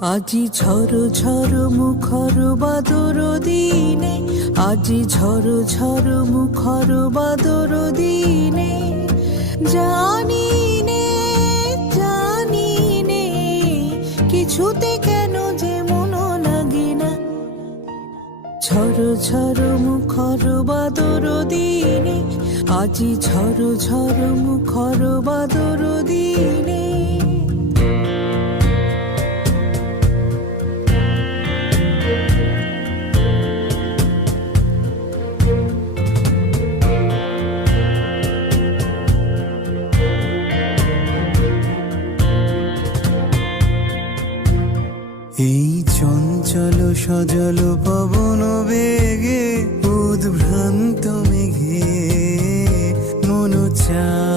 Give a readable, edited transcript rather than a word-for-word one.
আজি ঝড় ঝড় মুখর বাদর দিনে, আজি ঝড় ঝড় মুখর বাদর দিনে, জানি নে জানি নে কিছুতে কেন যে মন লাগে না। ঝড় ঝড় মুখর বাদর দিনে, আজি ঝড় ঝড় মুখর বাদর দিনে। এই চঞ্চল সজল পবন বেগে উদ্ভ্রান্ত মেঘে মন চায়